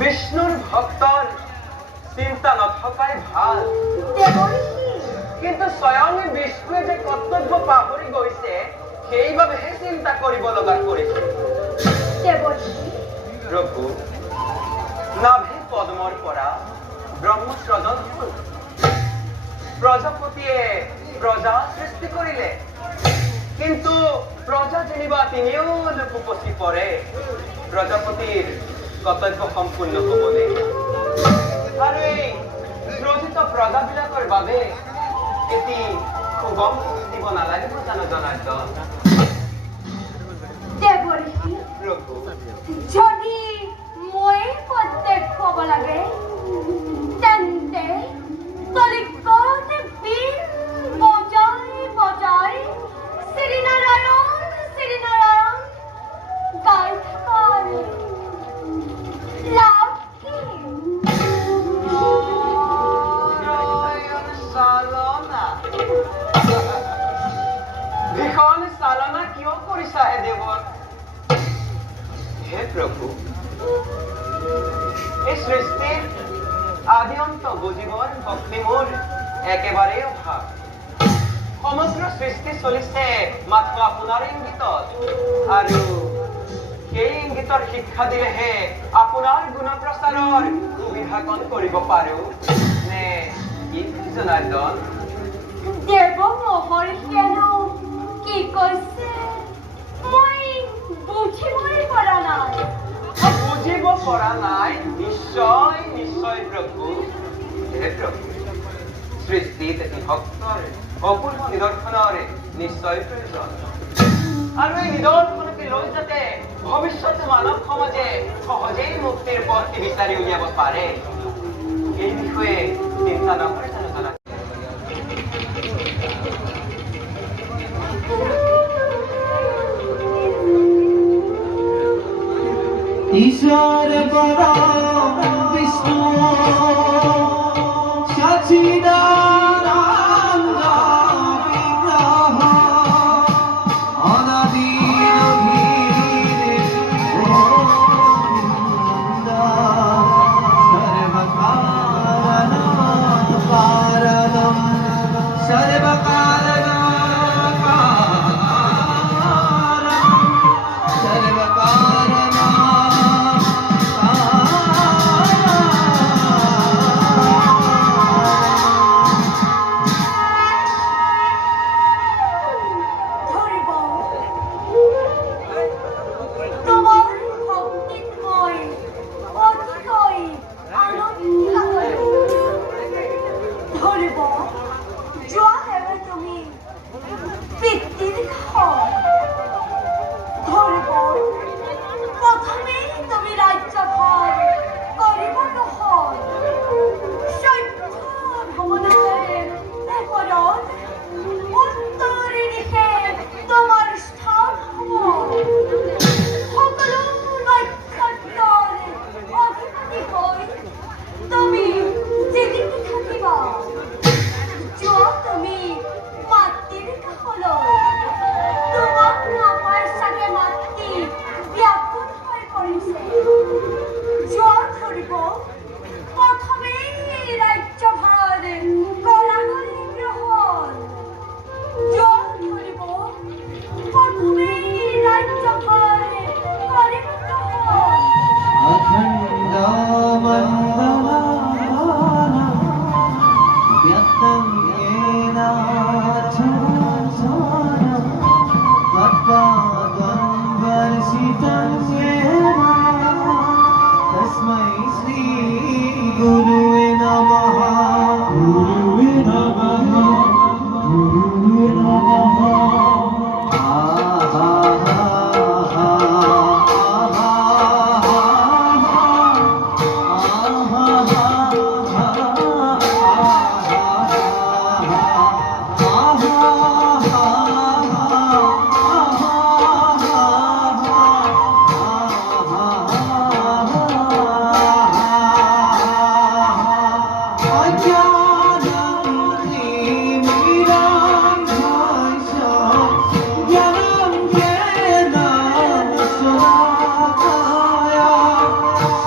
বিষ্ণুৰ ভক্তৰ চিন্তা নথকাই ভাল, কিন্তু স্বয়ং বিষ্ণুৱে যে কৰ্তব্য পাহৰি গৈছে সেইবাবেহে চিন্তা কৰিব লগা কৰিছে। প্ৰভু, নাভি পদ্মৰ পৰা ব্ৰহ্ম সৃজন হল, প্ৰজাপতিয়ে প্ৰজা সৃষ্টি কৰিলে, কিন্তু প্ৰজা যেনিবা তিনিও লোক উপচি পৰে প্ৰজাপতিৰ কৰ্তব্য সম্পূৰ্ণ হবলৈ। আৰু এই ক্ৰোধিত প্ৰজাবিলাকৰ বাবে এটি সুগম দিব নালাগিব জানো জনাৰ্দন? যদি মই প্ৰত্যক্ষ হব লাগে তেন্তে কলিকতে বীণ বজাই বজাই শ্ৰীনাৰায়ণ শ্ৰীনাৰায়ণ গাই থকা এই সৃষ্টিৰ আদি অন্ত বুজিবৰ শক্তি মোৰ একেবাৰেই অভাৱ। সমগ্ৰ সৃষ্টি চলিছে মাত্ৰ আপোনাৰ ইংগিতত, আৰু সেই ইংগিতৰ শিক্ষা দিলেহে আপোনাৰ গুণপ্ৰচাৰৰ সুবিধাকণ কৰিব পাৰো নে কি জনাৰ্দন? দেৱ মহৰ্ষিয়েনো কি কৈছে মই বুজিবই পৰা নাই। বুজিব পৰা নাই? নিশ্চয় নিশ্চয় প্ৰভু। হে প্ৰভু, সৃষ্টিত এটি ভক্তৰ অপূৰ্ব নিদৰ্শনৰ নিশ্চয় প্ৰয়োজন, আৰু এই নিদৰ্শনকে লৈ যাতে ভৱিষ্যতে মানৱ সমাজে সহজেই মুক্তিৰ পথ বিচাৰি উলিয়াব পাৰে, এই বিষয়ে চিন্তা নকৰে জানো জনাৰ্দন? ঈশ্বৰ পৰম বিষ্ণু সচিদানন্দ বিগ্ৰহ অনাদি গোবিন্দ সৰ্বকাৰণ কাৰণম সৰ্বকাৰণ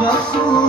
Jesus.